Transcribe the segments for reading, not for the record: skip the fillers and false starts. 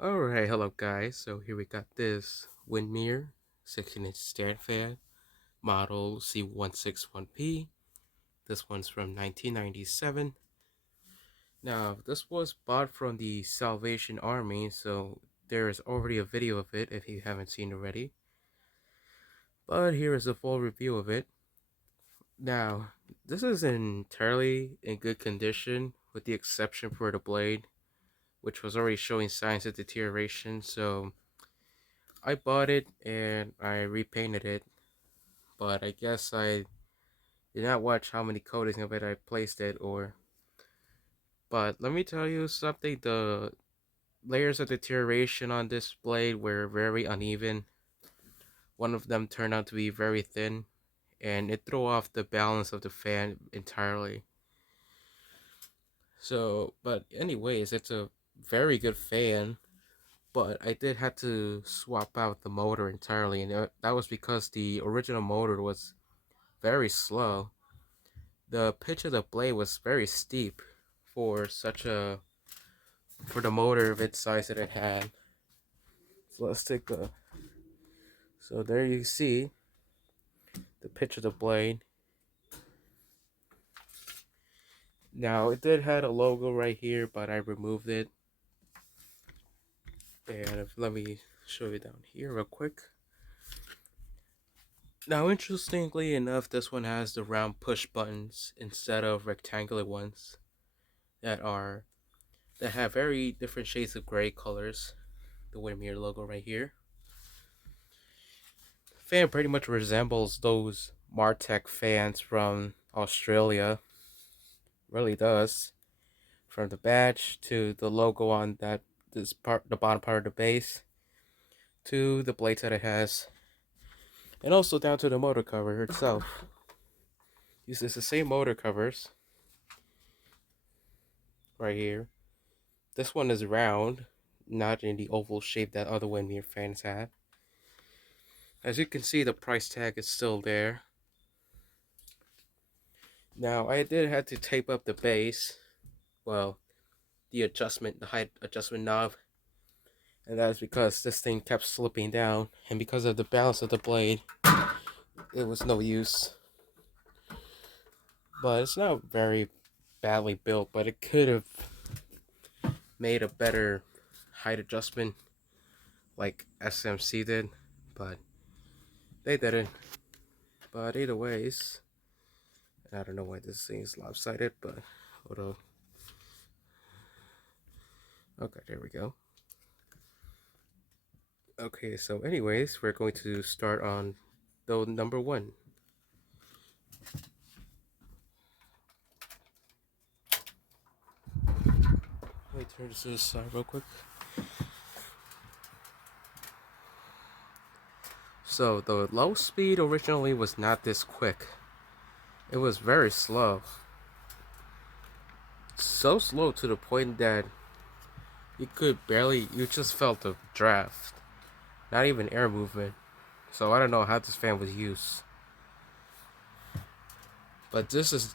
Alright, hello guys. So here we got this Windmere 16-inch stand fan, model C-161P. This one's from 1997. Now, this was bought from the Salvation Army, so there is already a video of it if you haven't seen already. But here is a full review of it. Now, this is entirely in good condition with the exception for the blade, which was already showing signs of deterioration, so I bought it and I repainted it, but I guess I did not watch how many coatings of it I placed it or. But let me tell you something, the layers of deterioration on this blade were very uneven. One of them turned out to be very thin, and it threw off the balance of the fan entirely. So, but anyways, it's a very good fan, but I did have to swap out the motor entirely, and that was because the original motor was very slow. The pitch of the blade was very steep for the motor of its size that it had. So let's take a so there you see the pitch of the blade. Now it did had a logo right here, but I removed it. And let me show you down here real quick. Now, interestingly enough, this one has the round push buttons instead of rectangular ones that are that have very different shades of gray colors. The Windmere logo right here. Fan pretty much resembles those Martech fans from Australia. Really does. From the badge to the logo on this part, the bottom part of the base, to the blades that it has, and also down to the motor cover itself. Uses the same motor covers right here. This one is round, not in the oval shape that other Windmere fans have. As you can see, the price tag is still there. Now, I did have to tape up the base. Well, the height adjustment knob. And that is because this thing kept slipping down. And because of the balance of the blade, it was no use. But it's not very badly built, but it could have made a better height adjustment like SMC did. But they didn't. But either ways, I don't know why this thing is lopsided, but hold on. Okay, there we go. Okay, so anyways, we're going to start on the number one. Let me turn this to the side real quick. So the low speed originally was not this quick. It was very slow. So slow to the point that you just felt the draft. Not even air movement. So I don't know how this fan was used. But this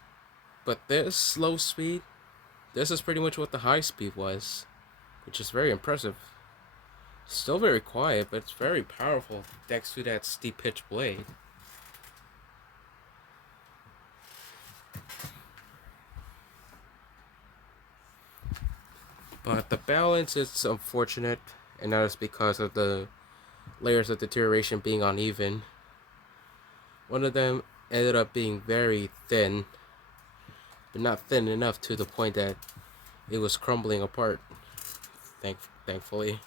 slow speed, this is pretty much what the high speed was, which is very impressive. Still very quiet, but it's very powerful thanks to that steep pitch blade. But the balance is unfortunate, and that is because of the layers of deterioration being uneven. One of them ended up being very thin, but not thin enough to the point that it was crumbling apart, thankfully.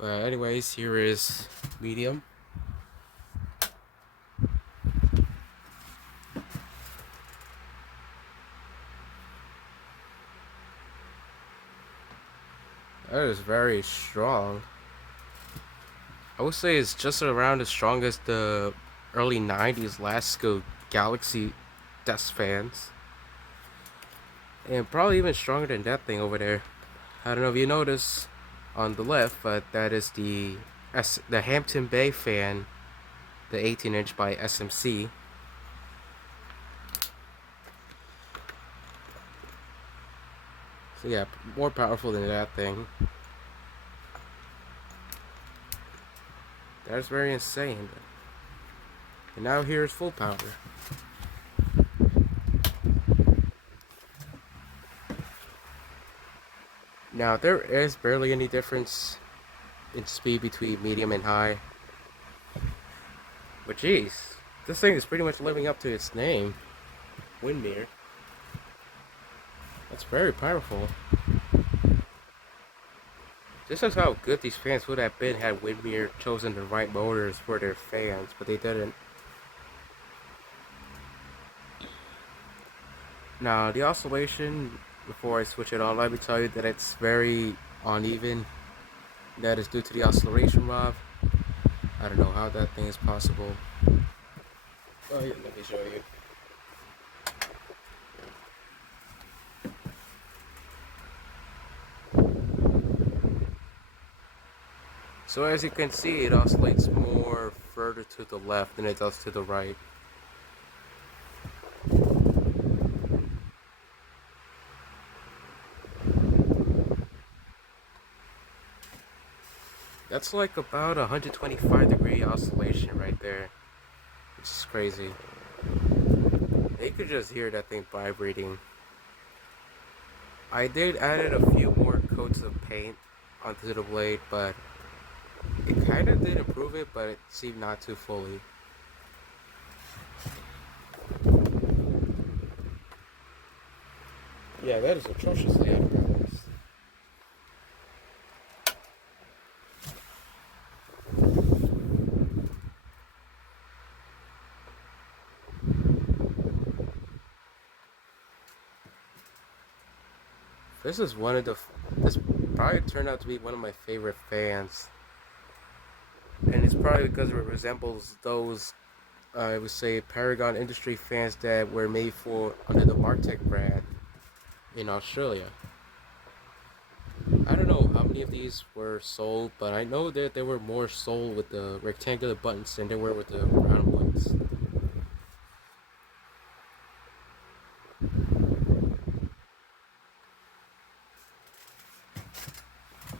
But anyways, here is medium. That is very strong. I would say it's just around as strong as the early 90s Lasco Galaxy desk fans. And probably even stronger than that thing over there. I don't know if you notice on the left, but that is the Hampton Bay fan, the 18-inch by SMC. So yeah, more powerful than that thing. That's very insane. And now here's full power. Now there is barely any difference in speed between medium and high. But geez, this thing is pretty much living up to its name, Windmere. That's very powerful. This shows how good these fans would have been had Windmere chosen the right motors for their fans, but they didn't. Now, the oscillation, before I switch it on, let me tell you that it's very uneven. That is due to the oscillation valve. I don't know how that thing is possible. Oh, yeah, let me show you. So as you can see, it oscillates more further to the left than it does to the right. That's like about 125-degree oscillation right there, which is crazy. You could just hear that thing vibrating. I did added a few more coats of paint onto the blade, but it kind of did improve it, but it seemed not to fully. Yeah, that is atrociously out of balance. This is one of the. This probably turned out to be one of my favorite fans, and it's probably because it resembles those I would say Paragon Industry fans that were made for under the Martech brand in Australia. I don't know how many of these were sold, but I know that there were more sold with the rectangular buttons than there were with the round ones.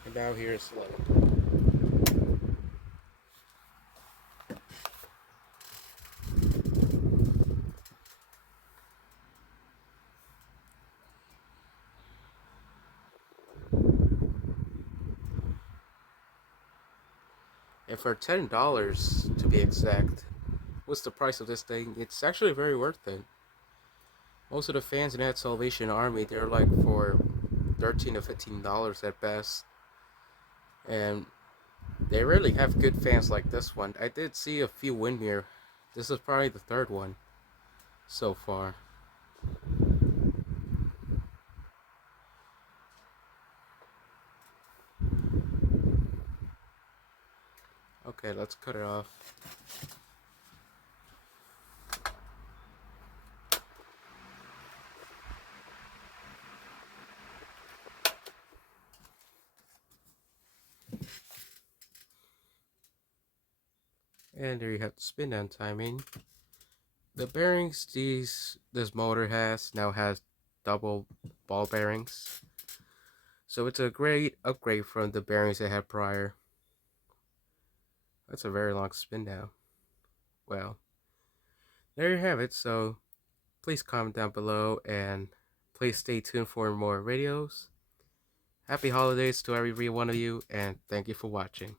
And now here's like. And for $10 to be exact, what's the price of this thing? It's actually very worth it. Most of the fans in that Salvation Army, they're like for $13 to $15 at best. And they rarely have good fans like this one. I did see a few Windmere. This is probably the third one so far. Okay, let's cut it off. And there you have the spin down timing. The bearings this motor now has double ball bearings. So it's a great upgrade from the bearings it had prior. That's a very long spin down. Well, there you have it. So please comment down below and please stay tuned for more videos. Happy holidays to every one of you, and thank you for watching.